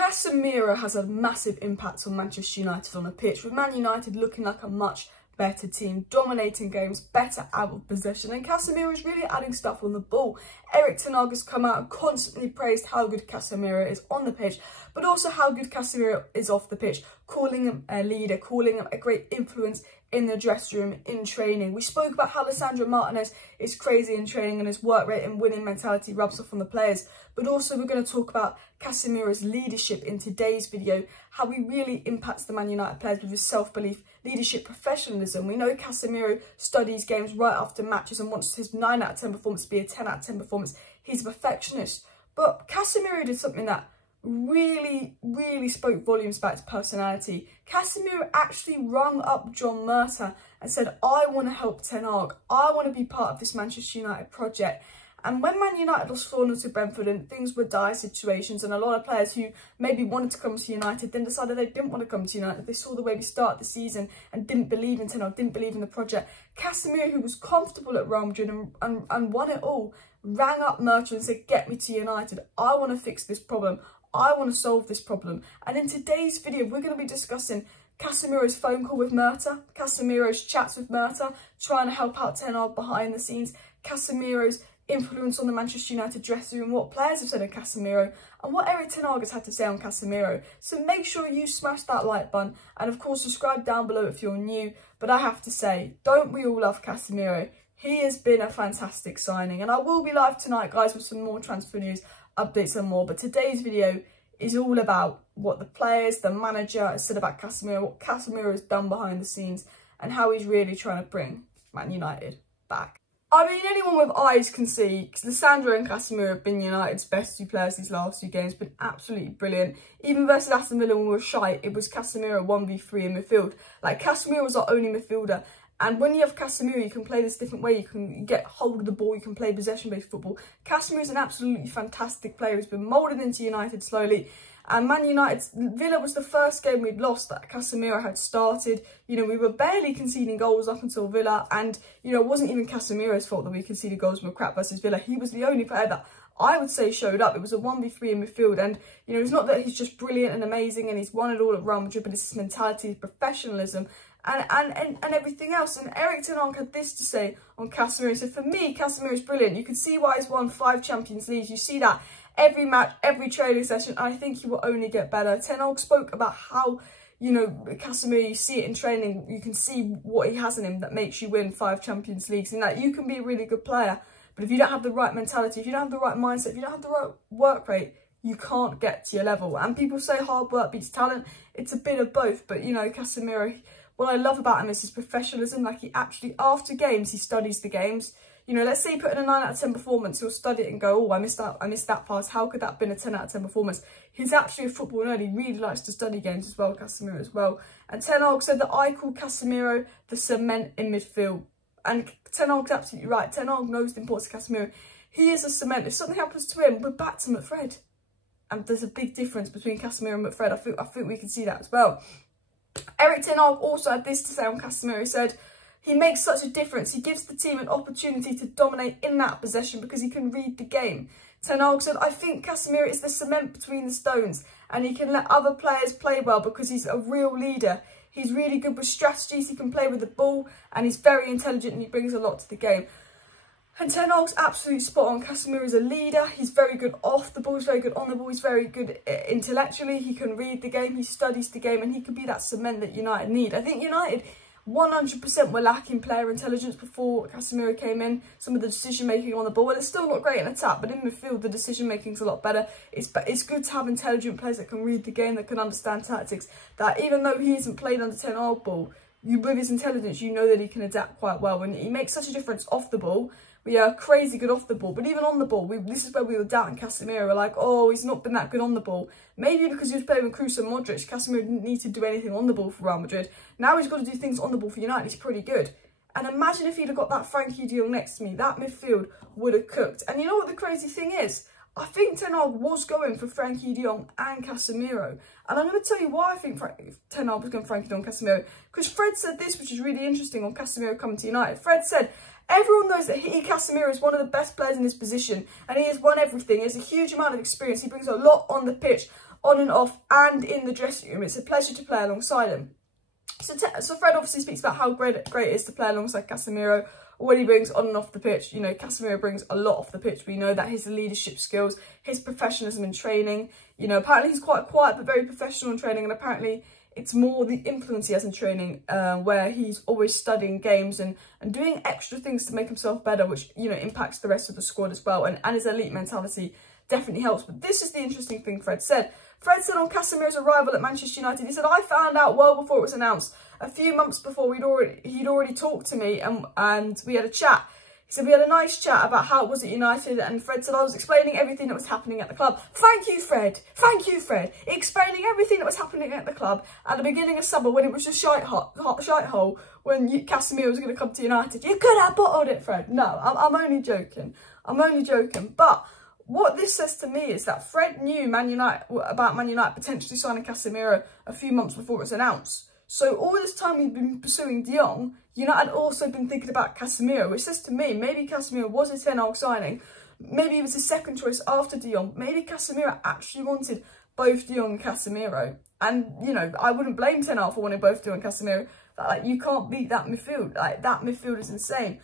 Casemiro has a massive impact on Manchester United on the pitch, with Man United looking like a much better team, dominating games, better out of possession, and Casemiro is really adding stuff on the ball. Erik has come out and constantly praised how good Casemiro is on the pitch, but also how good Casemiro is off the pitch, calling him a leader, calling him a great influence in the dressing room, in training. We spoke about how Lisandro Martinez is crazy in training and his work rate and winning mentality rubs off on the players. But also we're going to talk about Casemiro's leadership in today's video, how he really impacts the Man United players with his self-belief, leadership, professionalism. We know Casemiro studies games right after matches and wants his 9 out of 10 performance to be a 10 out of 10 performance. He's a perfectionist. But Casemiro did something that really spoke volumes about his personality. Casemiro actually rung up John Murtough and said, I want to help Ten Hag. I want to be part of this Manchester United project. And when Man United lost 4-0 to Brentford and things were dire situations, and a lot of players who maybe wanted to come to United then decided they didn't want to come to United. They saw the way we started the season and didn't believe in Ten Hag, didn't believe in the project. Casemiro, who was comfortable at Real Madrid and won it all, rang up Murtough and said, get me to United. I want to fix this problem. I want to solve this problem. And in today's video, we're going to be discussing Casemiro's phone call with Murtough, Casemiro's chats with Murtough, trying to help out Ten Hag behind the scenes, Casemiro's influence on the Manchester United dressing room, what players have said of Casemiro, and what Erik Ten Hag has had to say on Casemiro. So make sure you smash that like button, and of course subscribe down below if you're new. But I have to say, don't we all love Casemiro? He has been a fantastic signing, and I will be live tonight, guys, with some more transfer news, updates and more. But today's video is all about what the players, the manager has said about Casemiro, what Casemiro has done behind the scenes, and how he's really trying to bring Man United back. I mean, anyone with eyes can see Lisandro and Casemiro have been United's best two players these last 2 games, been absolutely brilliant. Even versus Aston Villa when we were shite, it was Casemiro 1v3 in midfield. Like, Casemiro was our only midfielder. And when you have Casemiro, you can play this different way. You can get hold of the ball, you can play possession-based football. Casemiro is an absolutely fantastic player who's been moulded into United slowly. And Man United, Villa was the first game we'd lost that Casemiro had started. You know, we were barely conceding goals up until Villa. And, you know, it wasn't even Casemiro's fault that we conceded goals from crap versus Villa. He was the only player that I would say showed up. It was a 1v3 in midfield. And, you know, it's not that he's just brilliant and amazing and he's won it all at Real Madrid, but it's his mentality, his professionalism, and everything else. And Erik Ten Hag had this to say on Casemiro. So for me, Casemiro is brilliant. You can see why he's won 5 Champions Leagues. You see that every match, every training session. I think he will only get better. Ten Hag spoke about how, you know, Casemiro, you see it in training. You can see what he has in him that makes you win 5 Champions Leagues, and that you can be a really good player. But if you don't have the right mentality, if you don't have the right mindset, if you don't have the right work rate, you can't get to your level. And people say hard work beats talent. It's a bit of both. But, you know, Casemiro, what I love about him is his professionalism. Like, he actually, after games, he studies the games. You know, let's say he put in a 9 out of 10 performance, he'll study it and go, oh, I missed that pass. How could that have been a 10 out of 10 performance? He's actually a football nerd. He really likes to study games as well, Casemiro as well. And Ten Hag said that I call Casemiro the cement in midfield. And Ten Hag's absolutely right. Ten Hag knows the importance of Casemiro. He is a cement. If something happens to him, we're back to McFred. And there's a big difference between Casemiro and McFred. I think we can see that as well. Erik Ten Hag also had this to say on Casemiro. He said, he makes such a difference. He gives the team an opportunity to dominate in that possession because he can read the game. Ten Hag said, I think Casemiro is the cement between the stones and he can let other players play well because he's a real leader. He's really good with strategies. He can play with the ball and he's very intelligent and he brings a lot to the game. And Ten Hag's absolutely spot on. Casemiro is a leader. He's very good off the ball. He's very good on the ball. He's very good intellectually. He can read the game. He studies the game and he can be that cement that United need. I think United 100% were lacking player intelligence before Casemiro came in. Some of the decision making on the ball, well, it's still not great in attack, but in midfield the decision making is a lot better. It's good to have intelligent players that can read the game, that can understand tactics, that even though he hasn't played under Ten Hag ball, with his intelligence you know that he can adapt quite well, and he makes such a difference off the ball. We are crazy good off the ball, but even on the ball, this is where we were doubting Casemiro. We're like, oh, he's not been that good on the ball. Maybe because he was playing with Kroos and Modric, Casemiro didn't need to do anything on the ball for Real Madrid. Now he's got to do things on the ball for United. He's pretty good. And imagine if he'd have got that Frankie de Jong next to me, that midfield would have cooked. And you know what the crazy thing is? I think Ten Hag was going for Frankie de Jong and Casemiro. And I'm going to tell you why I think Ten Hag was going for Frankie de Jong and Casemiro. Because Fred said this, which is really interesting on Casemiro coming to United. Fred said, everyone knows that Casemiro is one of the best players in his position and he has won everything. He has a huge amount of experience. He brings a lot on the pitch. on and off and in the dressing room. It's a pleasure to play alongside him. So Fred obviously speaks about how great it is to play alongside Casemiro, what he brings on and off the pitch. You know, Casemiro brings a lot off the pitch. We know that his leadership skills, his professionalism in training, you know, apparently he's quite quiet but very professional in training, and apparently it's more the influence he has in training, where he's always studying games and doing extra things to make himself better, which, you know, impacts the rest of the squad as well. And his elite mentality definitely helps. But this is the interesting thing Fred said. Fred said on Casemiro's arrival at Manchester United, he said, I found out well before it was announced. A few months before he'd already talked to me and we had a chat. He said, we had a nice chat about how it was at United, and Fred said, I was explaining everything that was happening at the club. Thank you, Fred. Thank you, Fred. Explaining everything that was happening at the club at the beginning of summer when it was just shite hole when Casemiro was going to come to United. You could have bottled it, Fred. No, I'm only joking. I'm only joking. But what this says to me is that Fred knew about Man United potentially signing Casemiro a few months before it was announced. So all this time we've been pursuing De Jong, United had also been thinking about Casemiro, which says to me, maybe Casemiro was a Ten Hag signing. Maybe it was his second choice after De Jong. Maybe Casemiro actually wanted both De Jong and Casemiro. And, you know, I wouldn't blame Ten Hag for wanting both De Jong and Casemiro. Like, you can't beat that midfield. Like, that midfield is insane.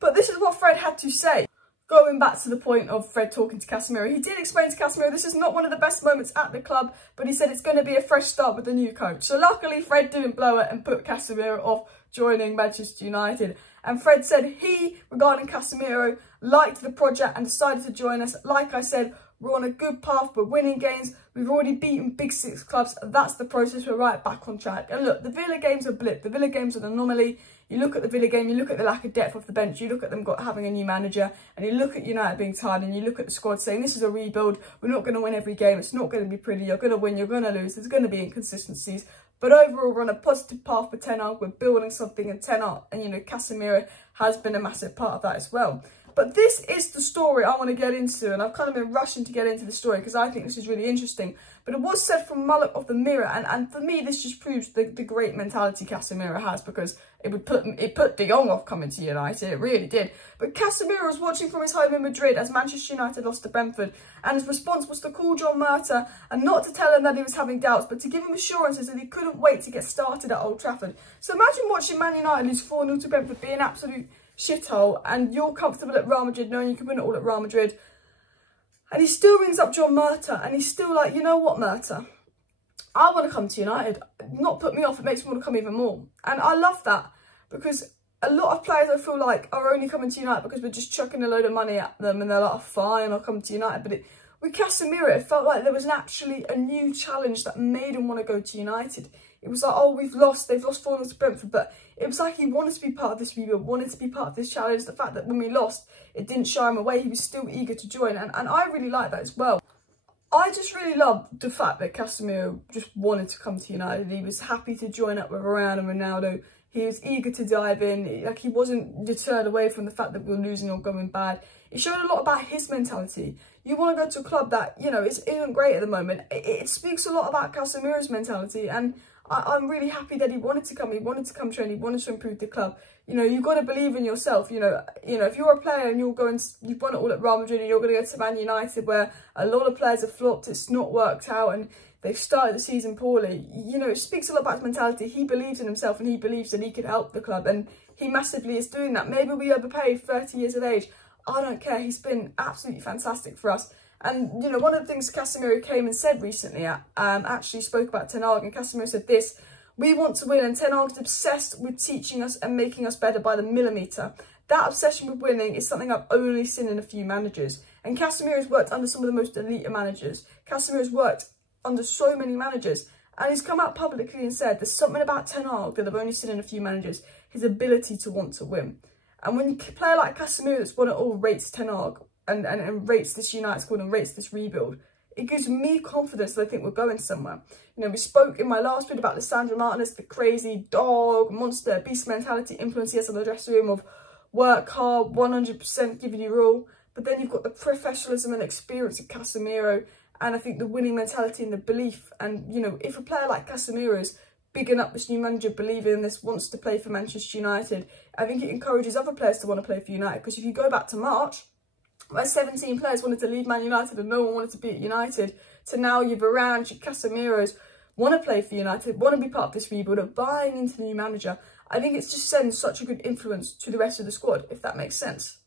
But this is what Fred had to say. Going back to the point of Fred talking to Casemiro, he did explain to Casemiro this is not one of the best moments at the club, but he said it's going to be a fresh start with the new coach. So luckily Fred didn't blow it and put Casemiro off joining Manchester United. And Fred said he, regarding Casemiro, liked the project and decided to join us. Like I said, we're on a good path, we're winning games, we've already beaten Big Six clubs, that's the process, we're right back on track. And look, the Villa game's a blip, the Villa game's an anomaly. You look at the Villa game, you look at the lack of depth off the bench, you look at them having a new manager, and you look at United being tired, and you look at the squad saying, this is a rebuild, we're not going to win every game, it's not going to be pretty, you're going to win, you're going to lose, there's going to be inconsistencies. But overall, we're on a positive path with Ten Hag, we're building something, and Ten Hag, and you know, Casemiro has been a massive part of that as well. But this is the story I want to get into, and I've kind of been rushing to get into the story because I think this is really interesting. But it was said from Mullock of the Mirror, and for me, this just proves the great mentality Casemiro has, because it put De Jong off coming to United, it really did. But Casemiro was watching from his home in Madrid as Manchester United lost to Brentford, and his response was to call John Murtough and not to tell him that he was having doubts, but to give him assurances that he couldn't wait to get started at Old Trafford. So imagine watching Man United lose 4-0 to Brentford, be an absolute shithole, and you're comfortable at Real Madrid knowing you can win it all at Real Madrid, and he still rings up John Murtough and he's still like, you know what, Murtough, I want to come to United. Not put me off, it makes me want to come even more. And I love that, because a lot of players I feel like are only coming to United because we're just chucking a load of money at them and they're like, oh, fine, I'll come to United. But with Casemiro, it felt like there was actually a new challenge that made him want to go to United. It was like, oh, they've lost 4-0 to Brentford, but it was like he wanted to be part of this rebuild, wanted to be part of this challenge. The fact that when we lost, it didn't shy him away. He was still eager to join, and I really like that as well. I just really love the fact that Casemiro just wanted to come to United. He was happy to join up with Varane and Ronaldo. He was eager to dive in. Like, he wasn't deterred away from the fact that we were losing or going bad. It showed a lot about his mentality. You want to go to a club that, you know, isn't great at the moment. It speaks a lot about Casemiro's mentality, and I'm really happy that he wanted to come. He wanted to come train. He wanted to improve the club. You know, you've got to believe in yourself. You know, if you're a player and you've won it all at Real Madrid and you're going to go to Man United, where a lot of players have flopped, it's not worked out, and they've started the season poorly. You know, it speaks a lot about his mentality. He believes in himself and he believes that he could help the club, and he massively is doing that. Maybe we overpaid 30 years of age. I don't care. He's been absolutely fantastic for us. And, you know, one of the things Casemiro came and said recently, actually spoke about Ten Hag, and Casemiro said this: we want to win, and Ten Hag's obsessed with teaching us and making us better by the millimetre. That obsession with winning is something I've only seen in a few managers. And Casemiro's worked under some of the most elite managers. Casemiro's worked under so many managers. And he's come out publicly and said there's something about Ten Hag that I've only seen in a few managers: his ability to want to win. And when a player like Casemiro that's won it all rates Ten Hag and rates this United squad and rates this rebuild, it gives me confidence that I think we're going somewhere. You know, we spoke in my last video about Lisandro Martinez, the crazy dog, monster, beast mentality influence he has on the dressing room of work hard, 100% giving you all. But then you've got the professionalism and experience of Casemiro, and I think the winning mentality and the belief. And, you know, if a player like Casemiro is bigging up this new manager, believing in this, wants to play for Manchester United, I think it encourages other players to want to play for United. Because if you go back to March, where 17 players wanted to leave Man United and no one wanted to be at United, to now your Varane, your Casemiros want to play for United, want to be part of this rebuild, are buying into the new manager. I think it's just sends such a good influence to the rest of the squad, if that makes sense.